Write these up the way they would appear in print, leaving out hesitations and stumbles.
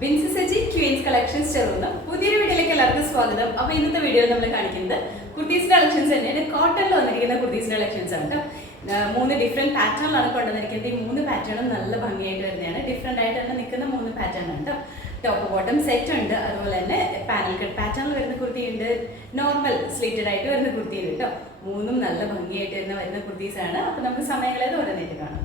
Vincy Saji Queen's collections ചേർന്ന പുതിയൊരു വീഡിയോയിലേക്ക് എല്ലാവർക്കും സ്വാഗതം. അപ്പോൾ ഇന്നത്തെ വീഡിയോയിൽ നമ്മൾ കാണിക്കുന്നത് കുർത്തീസ് കളക്ഷൻസ് തന്നെയാണ്. കോട്ടണിൽ വന്നിരിക്കുന്ന കുർത്തീസ് കളക്ഷൻസ് ആണ് കേട്ടോ. 3 ഡിഫറെന്റ് പാറ്റേണിലാണ് കൊണ്ടുവന്നിരിക്കുന്നത്. ഈ 3 പാറ്റേണും നല്ല ഭംഗിയായിട്ട് വരുന്നതാണ്. ഡിഫറെന്റ് ആയിട്ട് തന്നെ നിൽക്കുന്ന 3 പാറ്റേൺ ആണ് കേട്ടോ. ടോപ്പ് ബോട്ടം സെറ്റ് ഉണ്ട്, അതുപോലെ തന്നെ പാനൽ കട്ട് പാറ്റേണിൽ വരുന്ന കുർത്തി ഉണ്ട്, നോർമൽ സ്ലീറ്റഡ് ആയിട്ട് വരുന്ന കുർത്തി ഉണ്ട് കേട്ടോ. 3ഉം നല്ല ഭംഗിയായിട്ട് വരുന്ന കുർത്തീസ് ആണ്. അപ്പോൾ നമുക്ക് സമയങ്ങളത് ഓരോന്നായിട്ട് കാണാം.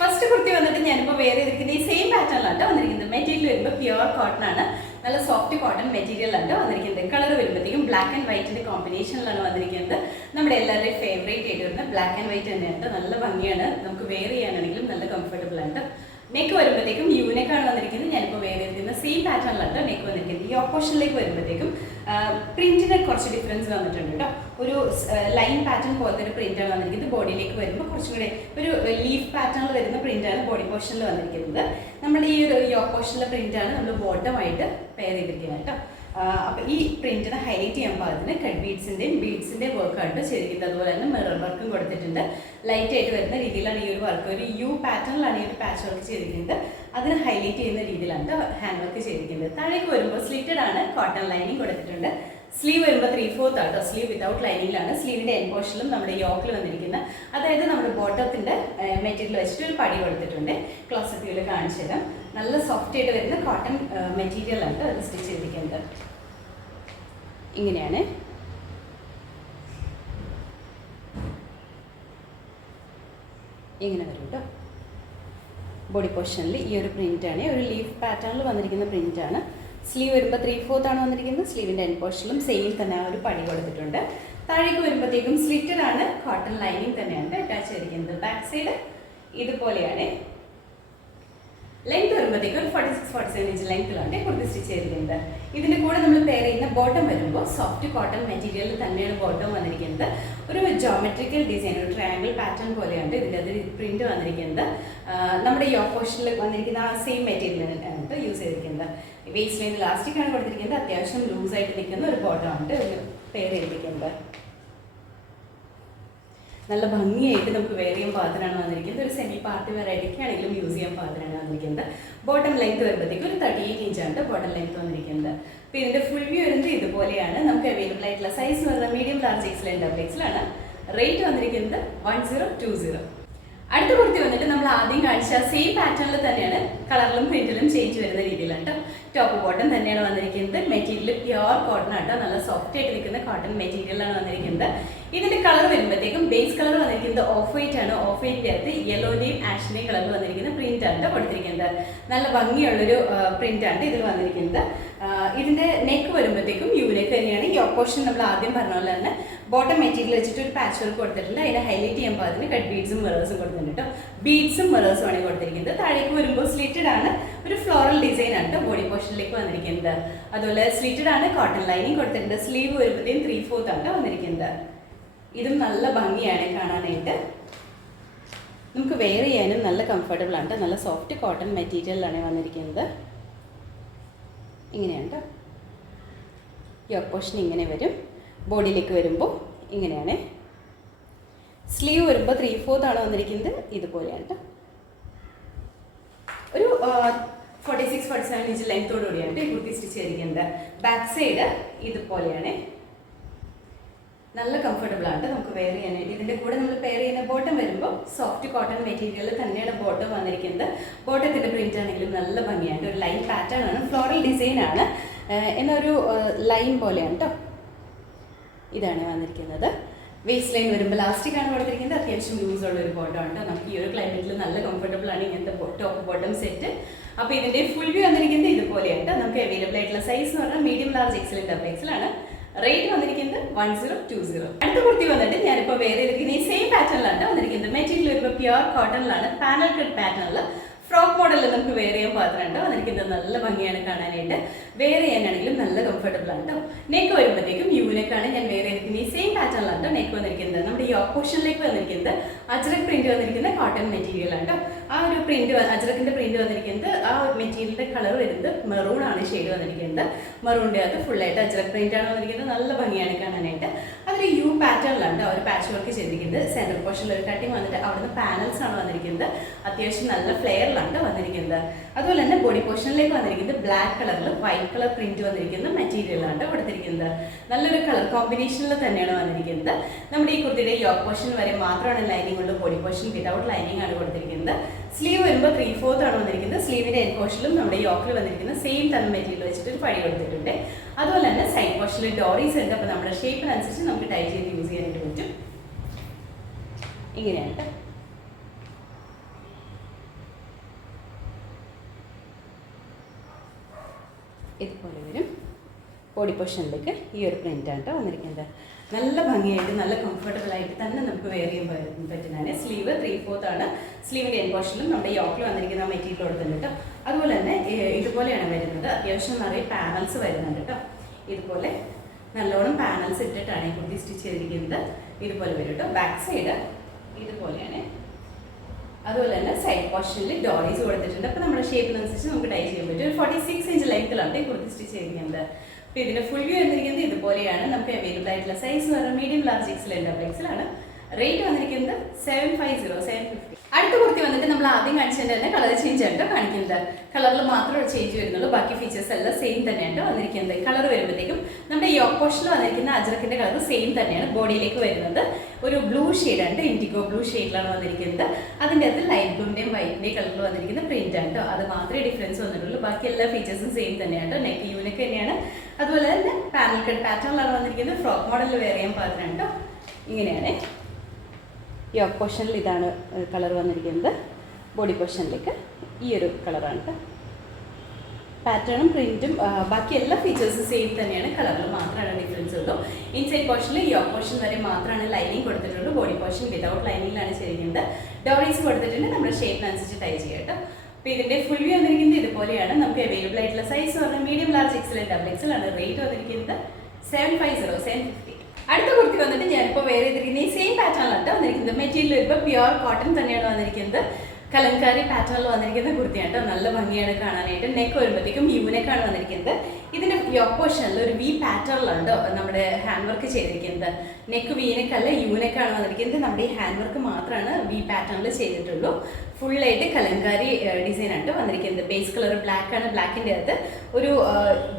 ഫസ്റ്റ് കുർത്തി വന്നിട്ട് ഞാനിപ്പോൾ വേറെ ചെയ്തിരിക്കുന്നത് ഈ സെയിം പാറ്റേണിലാണ് വന്നിരിക്കുന്നത്. മെറ്റീരിയൽ വരുമ്പോൾ പ്യുവർ കോട്ടൺ ആണ്, നല്ല സോഫ്റ്റ് കോട്ടൺ മെറ്റീരിയലാണ് വന്നിരിക്കുന്നത്. കളർ വരുമ്പോഴത്തേക്കും ബ്ലാക്ക് ആൻഡ് വൈറ്റിന്റെ കോമ്പിനേഷനിലാണ് വന്നിരിക്കുന്നത്. നമ്മുടെ എല്ലാവരുടെയും ഫേവറേറ്റ് ആയിട്ട് വരുന്ന ബ്ലാക്ക് ആൻഡ് വൈറ്റ് തന്നെയാണ്. നല്ല ഭംഗിയാണ്, നമുക്ക് വെയർ ചെയ്യാനാണെങ്കിലും നല്ല കംഫർട്ടബിൾ ആണ്. നെക്ക് വരുമ്പോഴത്തേക്കും യൂനെക്കാണ് വന്നിരിക്കുന്നത്. ഞാനിപ്പോൾ വേറെ ചെയ്തിരിക്കുന്ന സെയിം പാറ്റേണിലാണ് നെക്ക് വന്നിരിക്കുന്നത്. ഈ ഓപ്പോഷനിലേക്ക് വരുമ്പോഴത്തേക്കും പ്രിന്റിന് കുറച്ച് ഡിഫറൻസ് വന്നിട്ടുണ്ട് കേട്ടോ. ഒരു ലൈൻ പാറ്റേൺ പോലത്തെ ഒരു പ്രിന്റാണ് വന്നിരിക്കുന്നത്. ബോഡിയിലേക്ക് വരുമ്പോൾ കുറച്ചും കൂടെ ഒരു ലീഫ് പാറ്റേണിൽ വരുന്ന പ്രിന്റാണ് ബോഡി പോർഷനിൽ വന്നിരിക്കുന്നത്. നമ്മുടെ ഈ ഒരു ഓപ്പോഷനിലെ പ്രിന്റാണ് നമ്മൾ ബോട്ടമായിട്ട് പെയർ ചെയ്തിരിക്കുന്നത് കേട്ടോ. അപ്പോൾ ഈ പ്രിന്റിനെ ഹൈലൈറ്റ് ചെയ്യാൻ പാകത്തിന് കട്ട് ബീഡ്സിൻ്റെയും വർക്കായിട്ട് ചെയ്തിരിക്കുന്നത്. അതുപോലെ തന്നെ മിറർ വർക്കും കൊടുത്തിട്ടുണ്ട്. ലൈറ്റ് ആയിട്ട് വരുന്ന രീതിയിലാണ് ഈ ഒരു വർക്ക്. ഒരു യു പാറ്റേണിലാണ് ഈ ഒരു പാച്ച് വർക്ക് ചെയ്തിരിക്കുന്നത്. അതിന് ഹൈലൈറ്റ് ചെയ്യുന്ന രീതിയിലാണ് ഹാൻഡ് വർക്ക് ചെയ്തിരിക്കുന്നത്. താഴേക്ക് വരുമ്പോൾ സ്ലിറ്റഡ് ആണ്, കോട്ടൺ ലൈനിങ് കൊടുത്തിട്ടുണ്ട്. സ്ലീവ് വരുമ്പോൾ 3/4 ആട്ടോ. സ്ലീവ് വിതൗട്ട് ലൈനിങ്ങിലാണ്. സ്ലീവിൻ്റെ എൻ പോർഷനിലും നമ്മുടെ യോക്കിൽ വന്നിരിക്കുന്നത്. അതായത് നമ്മുടെ ബോട്ടത്തിൻ്റെ മെറ്റീരിയൽ വെച്ചിട്ട് ഒരു പടി കൊടുത്തിട്ടുണ്ട്. ക്ലോസറ്റ് വ്യൂവിൽ കാണിച്ചു തരാം. നല്ല സോഫ്റ്റ് ആയിട്ട് വരുന്ന കോട്ടൺ മെറ്റീരിയലാണ് അത് സ്റ്റിച്ച് ചെയ്തിരിക്കുന്നത്. ഇങ്ങനെയാണ്. ഇങ്ങനെ വരും കേട്ടോ. ബോഡി പോർഷനിൽ ഈ ഒരു പ്രിൻ്റാണ്, ഒരു ലീഫ് പാറ്റേണിൽ വന്നിരിക്കുന്ന പ്രിൻ്റാണ്. സ്ലീവ് വരുമ്പോൾ 3/4 ആണ് വന്നിരിക്കുന്നത്. സ്ലീവിൻ്റെ എൻ പോർഷനിലും സെയിം തന്നെ ആ ഒരു പടി കൊടുത്തിട്ടുണ്ട്. താഴേക്ക് വരുമ്പോഴത്തേക്കും സ്ലിറ്റഡ് ആണ്, കോട്ടൺ ലൈനിങ് തന്നെയാണ് അറ്റാച്ച് ചെയ്തിരിക്കുന്നത്. ബാക്ക് സൈഡ് ഇതുപോലെയാണ്. ലെങ്ത് വരുമ്പോഴത്തേക്കും ഒരു 46-47 ഇഞ്ച് ലെങ്ത്തിലാണ് കുർത്തി സ്റ്റിച്ച് ചെയ്തിരിക്കുന്നത്. ഇതിൻ്റെ കൂടെ നമ്മൾ പെയർ ചെയ്യുന്ന ബോട്ടം വരുമ്പോൾ സോഫ്റ്റ് കോട്ടൺ മെറ്റീരിയലിൽ തന്നെയാണ് ബോട്ടം വന്നിരിക്കുന്നത്. ഒരു ജോമെട്രിക്കൽ ഡിസൈൻ, ഒരു ട്രയാങ്കിൾ പാറ്റേൺ പോലെയാണ് ഇതിൻ്റെ അത് പ്രിന്റ് വന്നിരിക്കുന്നത്. നമ്മുടെ ഈ ഓപ്പോഷനിൽ വന്നിരിക്കുന്ന ആ സെയിം മെറ്റീരിയലാണ് യൂസ് ചെയ്തിരിക്കുന്നത്. വേസ്റ്റ് ലൈൻ ഇലാസ്റ്റിക് ആണ് കൊടുത്തിരിക്കുന്നത്. അത്യാവശ്യം ലൂസായിട്ട് നിൽക്കുന്ന ഒരു ബോട്ടമാണ് പെയർ ചെയ്തിരിക്കുന്നത്. നല്ല ഭംഗിയായിട്ട് നമുക്ക് വെയർ ചെയ്യാൻ പാകത്തിനാണ് വന്നിരിക്കുന്നത്. ഒരു സെമി പാർട്ടി വെയർ ആയിട്ടൊക്കെയാണെങ്കിലും യൂസ് ചെയ്യാൻ പാകത്തിനാണ് വന്നിരിക്കുന്നത്. ബോട്ടം ലെങ്ത് വരുമ്പോഴത്തേക്കും ഒരു 38 ഇഞ്ചാണ് ബോട്ടം ലെങ്ത് വന്നിരിക്കുന്നത്. അപ്പോൾ ഇതിൻ്റെ ഫുൾ വ്യൂ വരുന്നത് ഇതുപോലെയാണ്. നമുക്ക് അവൈലബിൾ ആയിട്ടുള്ള സൈസ് വരുന്നത് medium, large, XL and double എക്സലാണ്. റേറ്റ് വന്നിരിക്കുന്നത് 1020. അടുത്ത കുർത്തി വന്നിട്ട് നമ്മൾ ആദ്യം കാണിച്ച സെയിം പാറ്റേണിൽ തന്നെയാണ്, കളറിലും പ്രിന്റിലും ചേഞ്ച് വരുന്ന രീതിയിലാണ് കേട്ടോ. ടോപ്പ് ബോട്ടം തന്നെയാണ് വന്നിരിക്കുന്നത്. മെറ്റീരിയൽ പ്യുവർ കോട്ടൺ ആട്ടോ. നല്ല സോഫ്റ്റ് ആയിട്ട് നിൽക്കുന്ന കോട്ടൺ മെറ്റീരിയലാണ് വന്നിരിക്കുന്നത്. ഇതിന്റെ കളർ വരുമ്പോഴത്തേക്കും ബേസ് കളർ വന്നിരിക്കുന്നത് ഓഫ് വൈറ്റ് ആണ്. ഓഫ് വൈറ്റിൻ്റെ അകത്ത് യെല്ലോന്റെയും ആഷിന്റെയും കളറിൽ വന്നിരിക്കുന്ന പ്രിന്റ് ആണ് കൊടുത്തിരിക്കുന്നത്. നല്ല ഭംഗിയുള്ളൊരു പ്രിന്റ് ആണ് ഇതിൽ വന്നിരിക്കുന്നത്. ഇതിന്റെ നെക്ക് വരുമ്പോഴത്തേക്കും യു നെക്ക് തന്നെയാണ്. ഈ ഓപ്പോഷൻ നമ്മൾ ആദ്യം പറഞ്ഞ പോലെ തന്നെ ബോട്ടം മെറ്റീരിയൽ വെച്ചിട്ട് ഒരു പാച്ച് വർക്ക് കൊടുത്തിട്ടുണ്ട്. അതിനെ ഹൈലൈറ്റ് ചെയ്യാൻ പാകത്തിന് കട്ട് ബീഡ്സും മിറേഴ്സും കൊടുത്തിട്ടുണ്ട് കേട്ടോ. ബീഡ്സും മിറേഴ്സും ആണ് കൊടുത്തിരിക്കുന്നത്. താഴേക്ക് വരുമ്പോൾ സ്ലിറ്റഡ് ആണ്, ഒരു ഫ്ലോറൽ ഡിസൈൻ ആണ് ബോഡി പോർഷനിലേക്ക് വന്നിരിക്കുന്നത്. അതുപോലെ സ്ലിറ്റഡ് ആണ്, കോട്ടൺ ലൈനിങ് കൊടുത്തിട്ടുണ്ട്. സ്ലീവ് വരുമ്പോഴത്തേക്കും 3/4 ആണ് വന്നിരിക്കുന്നത്. ഇതും നല്ല ഭംഗിയാണ് കാണാനായിട്ട്. നമുക്ക് വെയർ ചെയ്യാനും നല്ല കംഫർട്ടബിൾ ആണ്. നല്ല സോഫ്റ്റ് കോട്ടൺ മെറ്റീരിയലാണ് വന്നിരിക്കുന്നത്. ഇങ്ങനെയാണ് ഈ ഓപ്പോഷൻ ഇങ്ങനെ വരും. ബോഡിയിലേക്ക് വരുമ്പോൾ ഇങ്ങനെയാണ്. സ്ലീവ് വരുമ്പോൾ 3/4 ആണ് വന്നിരിക്കുന്നത്. ഇതുപോലെയാണ് ഒരു 46-47 ഇഞ്ച് ലെങ്ത്തോടു കൂടിയാണ് ഈ കുർത്തി സ്റ്റിച്ച് ചെയ്തിരിക്കുന്നത്. ബാക്ക് സൈഡ് ഇതുപോലെയാണ്. നല്ല കംഫർട്ടബിൾ ആണ് നമുക്ക് വെയർ ചെയ്യാനായിട്ട്. ഇതിൻ്റെ കൂടെ നമ്മൾ പെയർ ചെയ്യുന്ന ബോട്ടം വരുമ്പോൾ സോഫ്റ്റ് കോട്ടൺ മെറ്റീരിയൽ തന്നെയാണ് ബോട്ടം വന്നിരിക്കുന്നത്. ബോട്ടത്തിൻ്റെ പ്രിന്റ് ആണെങ്കിലും നല്ല ഭംഗിയാണ്. ഒരു ലൈൻ പാറ്റേൺ ആണ്, ഫ്ലോറൽ ഡിസൈൻ ആണ്, എന്നൊരു ലൈൻ പോലെയാണ് കേട്ടോ. ഇതാണ് വന്നിരിക്കുന്നത്. വേസ്റ്റ് ലൈൻ വരുമ്പോൾ ലാസ്റ്റിക് ആണ് കൊടുത്തിരിക്കുന്നത്. അത്യാവശ്യം ലൂസ് ഉള്ള ഒരു ബോട്ടം ആണ്. നമുക്ക് ഈ ഒരു ക്ലൈമറ്റിൽ നല്ല കംഫർട്ടബിൾ ആണ് ഇങ്ങനത്തെ ടോപ്പ് ബോട്ടം സെറ്റ്. അപ്പോൾ ഇതിൻ്റെ ഫുൾ വ്യൂ വന്നിരിക്കുന്നത് ഇതുപോലെയാണ്. നമുക്ക് അവൈലബിൾ ആയിട്ടുള്ള സൈസ് എന്ന് പറഞ്ഞാൽ മീഡിയം, ലാർജ്, എക്സൽ, ഡബിൾ എക്സലാണ്. റേറ്റ് വന്നിരിക്കുന്നത് 1020. അടുത്ത കുർത്തി വന്നിട്ട് ഞാനിപ്പോൾ വേറെ ചെയ്തിരിക്കുന്നത് ഈ സെയിം പാറ്റേണിലാണ് വന്നിരിക്കുന്നത്. മെറ്റീരിയൽ വരുമ്പോൾ പ്യുവർ കോട്ടണിലാണ്, പാനൽ കട്ട് പാറ്റേണിൽ ഫ്രോക്ക് മോഡലിൽ നമുക്ക് വെയർ ചെയ്യാൻ പാത്രമുണ്ട് വന്നിരിക്കുന്നത്. നല്ല ഭംഗിയാണ് കാണാനായിട്ട്. വെയർ ചെയ്യാനാണെങ്കിലും നല്ല കംഫർട്ടബിൾ ആണ് കേട്ടോ. നെക്ക് വരുമ്പോഴത്തേക്കും യൂനെക്കാണ് ഞാൻ വെയർ ചെയ്തിരിക്കുന്നത്. ഈ സെയിം പാറ്റേണിലാണ് നെക്ക് വന്നിരിക്കുന്നത്. നമ്മുടെ ഈ ഓപ്പോഷനിലേക്ക് വന്നിരിക്കുന്നത് അജ്രക് പ്രിന്റ് വന്നിരിക്കുന്ന കോട്ടൺ മെറ്റീരിയൽ ആണ് കേട്ടോ. ആ ഒരു പ്രിന്റ്, അജ്രക്കിന്റെ പ്രിന്റ് വന്നിരിക്കുന്നത്, ആ മെറ്റീരിയലിന്റെ കളർ വരുന്നത് മെറൂൺ ആണ് ഷെയ്ഡ് വന്നിരിക്കുന്നത്. മെറൂണിൻ്റെ അകത്ത് ഫുള്ളായിട്ട് അജ്രക് പ്രിന്റ് ആണ് വന്നിരിക്കുന്നത്. നല്ല ഭംഗിയാണ് കാണാനായിട്ട്. അതൊരു യു പാറ്റേണിലാണ് ഒരു പാച്ച് വർക്ക് ചെയ്തിരിക്കുന്നത്. സെൻട്രൽ പോർഷനിൽ ഒരു കട്ടിങ് വന്നിട്ട് അവിടുന്ന് പാനൽസ് ആണ് വന്നിരിക്കുന്നത്. അത്യാവശ്യം നല്ല ഫ്ലെയറിലാണ് വന്നിരിക്കുന്നത്. അതുപോലെ അതുപോലെ തന്നെ ബോഡി പോർഷനിലേക്ക് വന്നിരിക്കുന്നത് ബ്ലാക്ക് കളറിൽ വൈറ്റ് കളർ പ്രിന്റ് വന്നിരിക്കുന്ന മെറ്റീരിയലാണ് കൊടുത്തിരിക്കുന്നത്. നല്ലൊരു കളർ കോമ്പിനേഷനിൽ തന്നെയാണ് വന്നിരിക്കുന്നത്. നമ്മുടെ ഈ കുർത്തിയുടെ യോക്ക് പോർഷൻ വരെ മാത്രമാണ് ലൈനിങ് ഉള്ള, ബോഡി പോർഷൻ വിതൗട്ട് ലൈനിങ് ആണ് കൊടുത്തിരിക്കുന്നത്. സ്ലീവ് വരുമ്പോൾ 3/4 ആണ് വന്നിരിക്കുന്നത്. സ്ലീവിന്റെ എൻഡ് പോർഷനിലും നമ്മുടെ യോക്കിൽ വന്നിരിക്കുന്ന സെയിം തന്നെ മെറ്റീരിയൽ വെച്ചിട്ട് ഒരു പഴി കൊടുത്തിട്ടുണ്ട്. അതുപോലെ തന്നെ സൈഡ് പോർഷനിൽ ഡോറീസ് ഉണ്ട്. അപ്പോൾ നമ്മുടെ ഷേപ്പിനനുസരിച്ച് നമുക്ക് ടൈ ചെയ്ത് യൂസ് ചെയ്യാനായിട്ട് പറ്റും. ഇങ്ങനെയാണ് ഇതുപോലെ വരും. ബോഡി പോർഷനിലേക്ക് ഈ ഒരു പ്രിൻ്റാണ് വന്നിരിക്കുന്നത്. നല്ല ഭംഗിയായിട്ട് നല്ല കംഫർട്ടബിൾ ആയിട്ട് തന്നെ നമുക്ക് വെയർ ചെയ്യാൻ പറ്റുന്നതാണ്. സ്ലീവ് 3/4 ആണ്. സ്ലീവിൻ്റെ എൻ പോർഷനിലും നമ്മുടെ യോക്കിൽ വന്നിരിക്കുന്ന മെറ്റീരിയൽ കൊടുക്കുന്നുണ്ട് കേട്ടോ. അതുപോലെ തന്നെ ഇതുപോലെയാണ് വരുന്നത്. അത്യാവശ്യം നിറയെ പാനൽസ് വരുന്നുണ്ട് കേട്ടോ. ഇതുപോലെ നല്ലോണം പാനൽസ് ഇട്ടിട്ടാണ് ഈ കുർത്തി സ്റ്റിച്ച് ചെയ്തിരിക്കുന്നത്. ഇതുപോലെ വരും കേട്ടോ. ബാക്ക് സൈഡ് ഇതുപോലെയാണ്. അതുപോലെ തന്നെ സൈഡ് പോർഷനിൽ ഡോറീസ് കൊടുത്തിട്ടുണ്ട്. അപ്പോൾ നമ്മുടെ ഷേപ്പിനനുസരിച്ച് നമുക്ക് ടൈ ചെയ്യാൻ പറ്റും. ഒരു 46 ഇഞ്ച് ലെങ്ത്തിലാണ് ഈ കുർത്തി സ്റ്റിച്ച് ചെയ്തിരിക്കുന്നത്. അപ്പോൾ ഇതിൻ്റെ ഫുൾ വ്യൂ വന്നിരിക്കുന്നത് ഇതുപോലെയാണ്. നമുക്ക് അവൈലബിൾ ആയിട്ടുള്ള സൈസ് എന്ന് പറഞ്ഞാൽ മീഡിയം, ലാർജ്, എക്സൽ, ഡബിൾ എക്സലാണ്. റേറ്റ് വന്നിരിക്കുന്നത് 750. അടുത്ത കുർത്തി വന്നിട്ട് നമ്മൾ ആദ്യം കാണിച്ചതിൻ്റെ തന്നെ കളർ ചേഞ്ച് ആണ് കാണിക്കുന്നത്. കളറിൽ മാത്രമേ ചേഞ്ച് വരുന്നുള്ളൂ. ബാക്കി ഫീച്ചേഴ്സ് എല്ലാം സെയിം തന്നെയാണ് വന്നിരിക്കുന്നത്. കളർ വരുമ്പോഴത്തേക്കും നമ്മുടെ യോക്ക് പോർഷനിൽ വന്നിരിക്കുന്ന അജ്രക്കിൻ്റെ കളർ സെയിം തന്നെയാണ്. ബോഡിയിലേക്ക് വരുന്നത് ഒരു ബ്ലൂ ഷെയ്ഡാണ്, ഇൻഡിഗോ ബ്ലൂ ഷെയ്ഡിലാണ് വന്നിരിക്കുന്നത്. അതിൻ്റെ അകത്ത് ലൈറ്റ് ബ്ലൂവിൻ്റെയും വൈറ്റിൻ്റെയും കളറിൽ വന്നിരിക്കുന്ന പ്രിന്റ് ആണ് കേട്ടോ. അത് മാത്രമേ ഡിഫറൻസ് വന്നിട്ടുള്ളൂ. ബാക്കി എല്ലാ ഫീച്ചേഴ്സും സെയിം തന്നെയാണ്. നെക്ക് യൂണിക്ക് തന്നെയാണ്. അതുപോലെ തന്നെ പാനൽ കട്ട് പാറ്റേണിലാണ് വന്നിരിക്കുന്നത്. ഫ്രോക്ക് മോഡലിൽ വേറെ ചെയ്യാൻ പാകത്തിനാണ് കേട്ടോ. ഇങ്ങനെയാണ് യോക്ക് പോർഷനിൽ ഇതാണ് കളർ വന്നിരിക്കുന്നത്. ബോഡി പോർഷനിലേക്ക് ഈ ഒരു കളറാണ് കേട്ടോ. പാറ്റേണും പ്രിന്റും ബാക്കി എല്ലാ ഫീച്ചേഴ്സും സെയിം തന്നെയാണ്. കളറിൽ മാത്രമാണ് ഡിഫറൻസ് ഉള്ളൂ. ഇൻസൈഡ് പോർഷനിൽ യോക്ക് പോർഷൻ വരെ മാത്രമാണ് ലൈനിങ് കൊടുത്തിട്ടുള്ളൂ. ബോഡി പോർഷൻ വിതൗട്ട് ലൈനിങ്ങിലാണ് ചെയ്തിരിക്കുന്നത്. ഡോറീസ് കൊടുത്തിട്ടുണ്ട്. നമ്മുടെ ഷേപ്പിനനുസരിച്ച് ടൈ ചെയ്യാം കേട്ടോ. അപ്പോൾ ഇതിൻ്റെ ഫുൾ വ്യൂ വന്നിരിക്കുന്നത് ഇതുപോലെയാണ്. നമുക്ക് അവൈലബിൾ ആയിട്ടുള്ള സൈസ് പറഞ്ഞാൽ medium, large, XL, double XL ആണ്. റേറ്റ് വന്നിരിക്കുന്നത് 750. അടുത്ത കുർത്തി വന്നിട്ട് ഞാനിപ്പോൾ വേറെ ചെയ്തിരിക്കുന്ന ഈ സെയിം പാറ്റേണിലാണ് വന്നിരിക്കുന്നത്. മെറ്റീരിയൽ ഇപ്പോൾ പ്യുവർ കോട്ടൺ തന്നെയാണ് വന്നിരിക്കുന്നത്. കലങ്കാരി പാറ്റേണിൽ വന്നിരിക്കുന്ന കുർത്തിയാണ് കേട്ടോ. നല്ല ഭംഗിയാണ് കാണാനായിട്ട്. നെക്ക് വരുമ്പോഴത്തേക്കും യൂനെക്കാണ് വന്നിരിക്കുന്നത്. ഇതിൻ്റെ യോക്ക് പോർഷനിൽ ഒരു വി പാറ്റേണിലാണ് കേട്ടോ നമ്മുടെ ഹാൻഡ് വർക്ക് ചെയ്തിരിക്കുന്നത്. നെക്ക് വീനെക്കല്ല, യൂനെക്കാണ് വന്നിരിക്കുന്നത്. നമ്മുടെ ഈ ഹാൻഡ് വർക്ക് മാത്രമാണ് വി പാറ്റേണിൽ ചെയ്തിട്ടുള്ളൂ. ഫുള്ളായിട്ട് കലങ്കാരി ഡിസൈനായിട്ട് വന്നിരിക്കുന്നത്. ബേസ് കളർ ബ്ലാക്ക് ആണ്. ബ്ലാക്കിൻ്റെ അകത്ത് ഒരു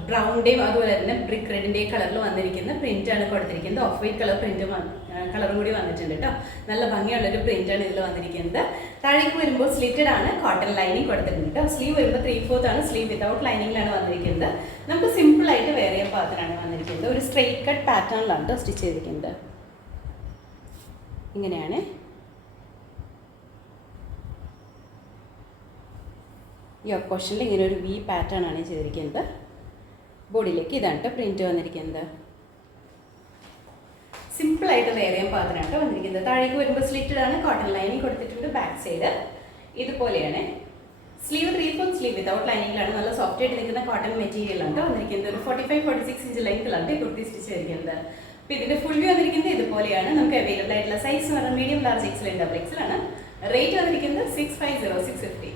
ബ്രൗണിൻ്റെയും അതുപോലെ തന്നെ ബ്രിക്ക് റെഡിൻ്റെയും കളറിൽ വന്നിരിക്കുന്ന പ്രിൻ്റാണ് കൊടുത്തിരിക്കുന്നത്. ഓഫ് വൈറ്റ് കളർ പ്രിൻ്റ് കളറും കൂടി വന്നിട്ടുണ്ട് കേട്ടോ. നല്ല ഭംഗിയുള്ളൊരു പ്രിൻ്റാണ് ഇതിൽ വന്നിരിക്കുന്നത്. താഴേക്ക് വരുമ്പോൾ സ്ലിറ്റഡ് ആണ്. കോട്ടൺ ലൈനിങ് കൊടുത്തിട്ടുണ്ട് കേട്ടോ. സ്ലീവ് വരുമ്പോൾ 3/4 ആണ്. സ്ലീവ് വിതൗട്ട് ലൈനിങ്ങിലാണ് വന്നിരിക്കുന്നത്. നമുക്ക് സിമ്പിളായിട്ട് വേറെ ചെയ്യാൻ പാകത്തിനാണ് വന്നിരിക്കുന്നത്. ഒരു സ്ട്രെയിറ്റ് കട്ട് പാറ്റേണിലാണ് കേട്ടോ സ്റ്റിച്ച് ചെയ്തിരിക്കുന്നത്. ഇങ്ങനെയാണ് യോക്ക് പോർഷനിൽ ഇങ്ങനെ ഒരു വി പാറ്റേൺ ആണ് ചെയ്തിരിക്കുന്നത്. ബോഡിയിലേക്ക് ഇതാണ് കേട്ടോ പ്രിന്റ് വന്നിരിക്കുന്നത്. സിമ്പിളായിട്ട് വേറെ ചെയ്യാൻ പാകത്തിനാണ് വന്നിരിക്കുന്നത്. താഴേക്ക് വരുമ്പോൾ സ്ലിറ്റഡ് ആണ്. കോട്ടൺ ലൈനിങ് കൊടുത്തിട്ടുണ്ട്. ബാക്ക് സൈഡ് ഇതുപോലെയാണ്. സ്ലീവ് 3/4 സ്ലീവ് വിതൗട്ട് ലൈനിങ്ങിലാണ്. നല്ല സോഫ്റ്റ് ആയിട്ട് നിൽക്കുന്ന കോട്ടൺ മെറ്റീരിയലാണ് വന്നിരിക്കുന്നത്. ഒരു 45-46 ഇഞ്ച് ലെങ്ത്തിലാണ് കുർത്തി സ്റ്റിച്ച് ചെയ്തിരിക്കുന്നത്. അപ്പോൾ ഇതിൻ്റെ ഫുൾ വ്യൂ വന്നിരിക്കുന്നത് ഇതുപോലെയാണ്. നമുക്ക് അവൈലബിൾ ആയിട്ടുള്ള സൈസ് എന്ന് പറഞ്ഞാൽ മീഡിയം, ലാർജ്, എക്സൽ, ഡബിൾ എക്സലാണ്. റേറ്റ് വന്നിരിക്കുന്നത് 650.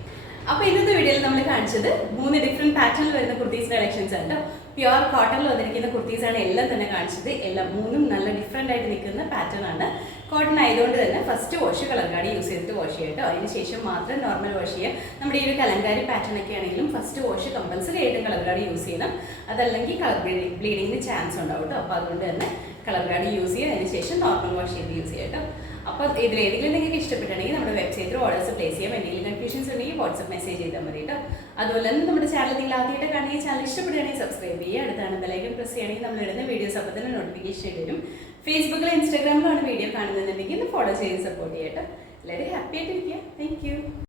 അപ്പോൾ ഇന്നത്തെ വീഡിയോയിൽ നമ്മൾ കാണിച്ചത് 3 ഡിഫറെൻറ്റ് പാറ്റേണിൽ വരുന്ന കുർത്തീസിൻ്റെ കളക്ഷൻസ് ആണ് കേട്ടോ. പ്യുവർ കോട്ടണിൽ വന്നിരിക്കുന്ന കുർത്തീസാണ് എല്ലാം തന്നെ കാണിച്ചത്. എല്ലാം 3ഉം നല്ല ഡിഫറെൻ്റ് ആയിട്ട് നിൽക്കുന്ന പാറ്റേൺ ആണ്. കോട്ടൺ ആയതുകൊണ്ട് തന്നെ ഫസ്റ്റ് വാഷ് കളങ്കാരി യൂസ് ചെയ്തിട്ട് വാഷ് ചെയ്യാം കേട്ടോ. അതിന് ശേഷം മാത്രം നോർമൽ വാഷ് ചെയ്യുക. നമ്മുടെ ഈ ഒരു കലങ്കാരി പാറ്റേൺ ഒക്കെ ആണെങ്കിലും ഫസ്റ്റ് വാഷ് കമ്പൽസറി ആയിട്ടും കളങ്കാരി യൂസ് ചെയ്യണം. അതല്ലെങ്കിൽ കളർ ബ്ലീഡിങ്ങിന് ചാൻസ് ഉണ്ടാവും കേട്ടോ. അപ്പോൾ അതുകൊണ്ട് തന്നെ കളങ്കാരി യൂസ് ചെയ്യുക. അതിന് ശേഷം നോർമൽ വാഷ് ചെയ്ത് യൂസ് ചെയ്യാം കേട്ടോ. അപ്പോൾ ഇതിലേതെങ്കിലും നിങ്ങൾക്ക് ഇഷ്ടപ്പെട്ടുണ്ടെങ്കിൽ നമ്മുടെ വെബ്സൈറ്റിൽ ഓർഡേഴ്സ് പ്ലേസ് ചെയ്യാം. എന്തെങ്കിലും കൺഫ്യൂഷൻസ് ഉണ്ടെങ്കിൽ വാട്സ്ആപ്പ് മെസ്സേജ് ചെയ്താൽ മതി കേട്ടോ. അതുപോലെ തന്നെ നമ്മുടെ ചാനൽ നിങ്ങൾ ആദ്യമായിട്ട് കാണുകയും ചാനൽ ഇഷ്ടപ്പെടുകയാണെങ്കിൽ സബ്സ്ക്രൈബ് ചെയ്യുക. അടുത്താണ് ബെലൈക്കൺ പ്രസ് ചെയ്യുകയാണെങ്കിൽ നമ്മൾ ഇടുന്ന വീഡിയോസ് അപ്പോൾ തന്നെ നോട്ടിഫിക്കേഷൻ വരും. ഫേസ്ബുക്കിലും ഇൻസ്റ്റാഗ്രാമിലാണ് വീഡിയോ കാണുന്നുണ്ടെങ്കിൽ ഒന്ന് ഫോളോ ചെയ്ത് സപ്പോർട്ട് ചെയ്യാം കേട്ടോ. എല്ലാവരും ഹാപ്പി ആയിട്ടിരിക്കുക. Thank you.